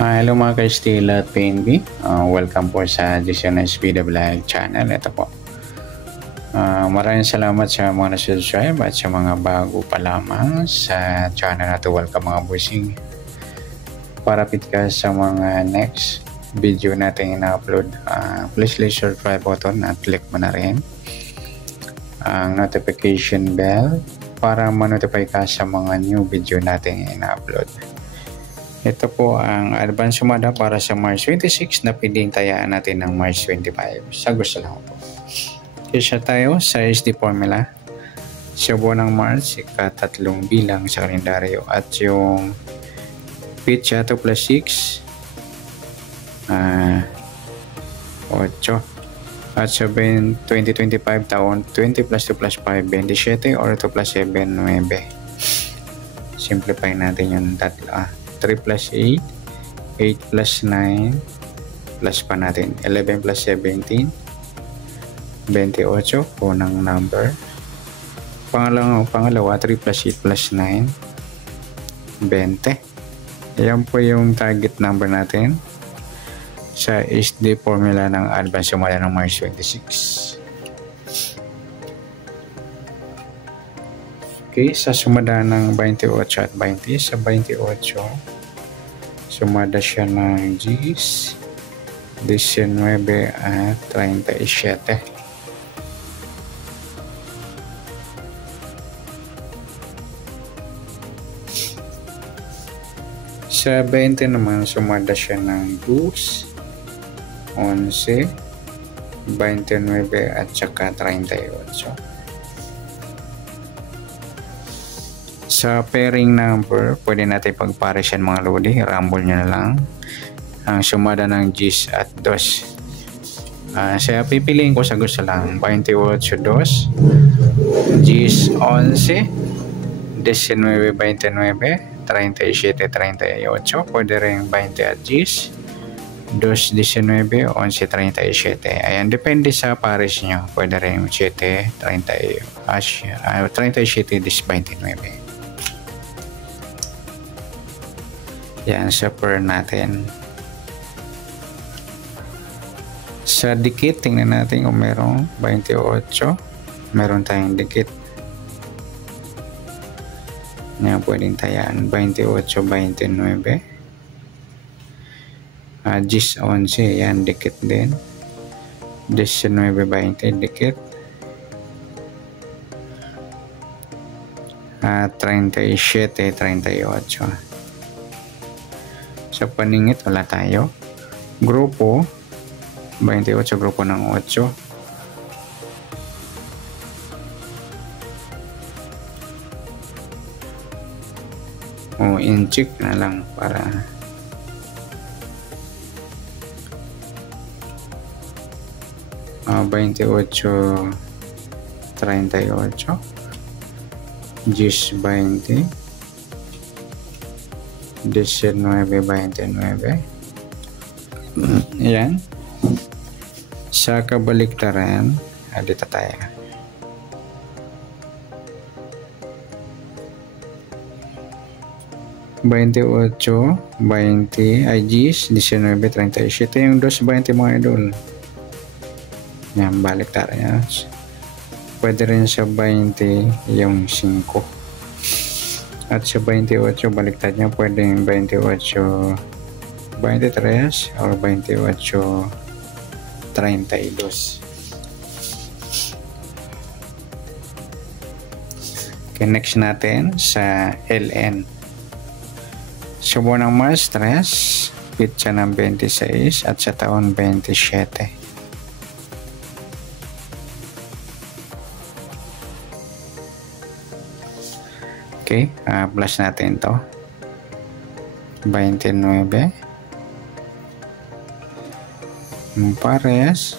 Hello mga ka-Steel at PNB. Welcome po sa Jason SB Vlog channel. Ito po. Maraming salamat sa mga na-subscribe at sa mga bago pa lamang sa channel na to. Welcome mga bossing. Parapit ka sa mga next video natin ina-upload. Please click subscribe button at click mo na rin ang notification bell para ma-notify ka sa mga new video natin ina-upload. Ito po ang advance sumada para sa March 26 na pinintayaan natin ng March 25. Sa gusto lang po. Kaya tayo sa SD formula. Sa buwan ng March, ikatatlong bilang sa kalendaryo. At yung pitcha 2 plus 6, 8. At sa 2025 taon, 20 plus 2 plus 5, 27 or 2 plus 7, 9. Simplify natin yung tatlo. 3 plus 8, 8 plus 9, plus pa natin, 11 plus 17, 28, unang number. Pangalawa, 3 plus 8 plus 9, 20. Yan po yung target number natin sa SD formula ng advance sumada ng March 26. Okay, sa sumada ng 28 at 20, sa 28, sumada siya ng Gs, 19 at 37. Sa 20 naman, sumada siya ng 2, 11, 29 at saka 38. Sa pairing number, pwede natin pagpares yan mga lodi. Rumble nyo na lang ang sumada ng Gs at 2. Saya pipiliin ko sa gusto lang. 28, 2, Gs 11, 19, 29, 37, 38. Pwede rin 20 at Gs 2, 19, 11, 37. Ayan, depende sa pares nyo. Pwede rin 7, 37, 29. Yan sa per natin. Sa dikit, tingnan natin kung merong 28. Meron tayong dikit. Yan, pwedeng tayaan 28, 29. Gis 11, yan, dikit din. 19, 20, dikit. 37, 38. Sa paningit, wala tayo. Grupo, 28, grupo ng 8. O, in-check na lang para uh, 28, 38. Gis 20. 19, 29. Yan. Sa kabaliktaran, dito tayo. Gis 19, 37. Yung 220 mga idol. Yan, baliktaran yan. Pwede rin sa 20 yung 5. At sa 28, baliktad niya, pwedeng 28, 23 or 28, 32. Okay, next natin sa LN. Sa buwan ng March 3, pitsa ng 26 at sa taon 27. Okay, plus natin to 29 pares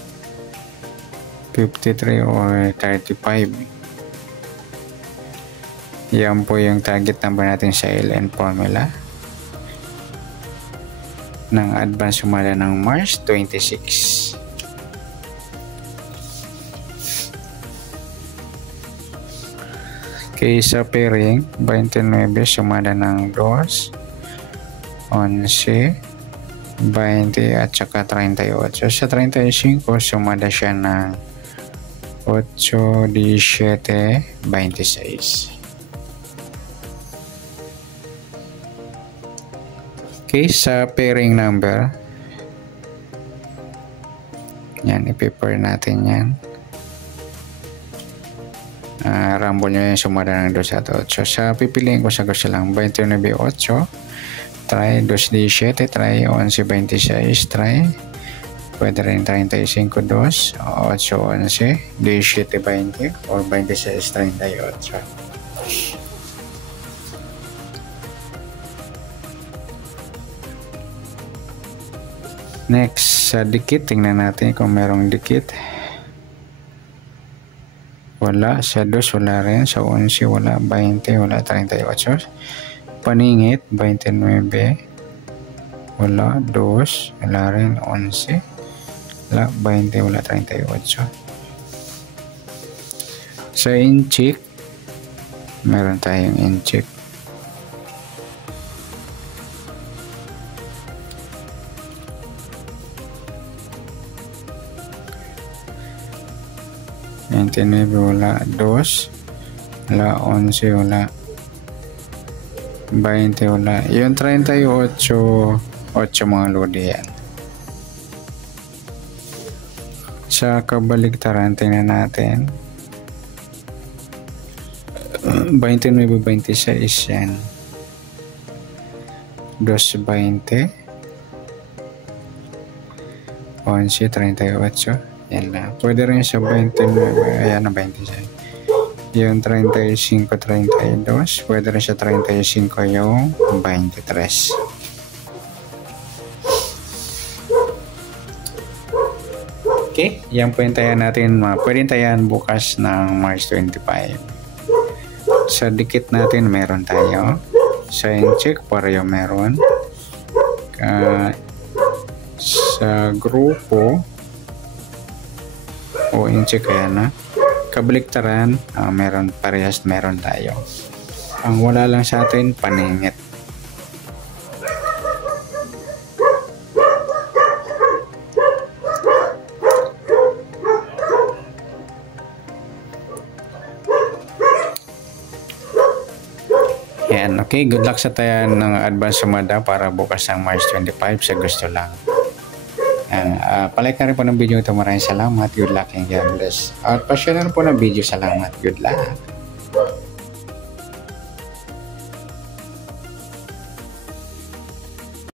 53 or 35. Yan po yung target number natin sa LN formula ng advance sumada ng March 26. Okay, sa pairing 29 sumada ng 2, 11, 20 at saka 38. Sa 35, sumada siya ng 8, 17, 26. Okay, sa pairing number, yan, ipipair natin yan. Rumble nyo yung sumada ng 2 at 8. Sa pipiliin ko sa gusto lang, 29, 8, try 2, 17, try 11, 26, try. Pwede rin 35, 2, 8, 11, 17, 20, or 26, 38. Next, sa dikit, tingnan natin kung merong dikit. Wala. Sa 2, wala rin. Sa 11, wala. 20, wala. 38. Paningit, 29. Wala. 2, wala rin. 11. Wala. 20, wala. 38. Sa inchik, meron tayong inchik. Wala. 2, wala. 11, wala. 20, wala. Yung 38, 8 mga lodi yan. Sa kabaligtaran, tingnan natin. 29, 26 yan. 2, 20. 11, 38. Yan na. Pwede rin sa 29. Ayan na 26. Yung 35, 32. Pwede rin sa 35 yung 23. Okay. Yan po yung tayan natin. Pwede tayan bukas ng March 25. Sa dikit natin meron tayo. Sa incheck pareho meron. Sa grupo o incheck kaya na kabaliktaran, meron parehas meron tayo. Ang wala lang sa atin, paningit. Yan, okay, good luck sa tayan ng advance sumada para bukas ng March 25 sa gusto lang. Palike na rin po ng video ito. Maraming salamat. Good luck and God bless. At pa-share na rin po ng video. Salamat. Good luck.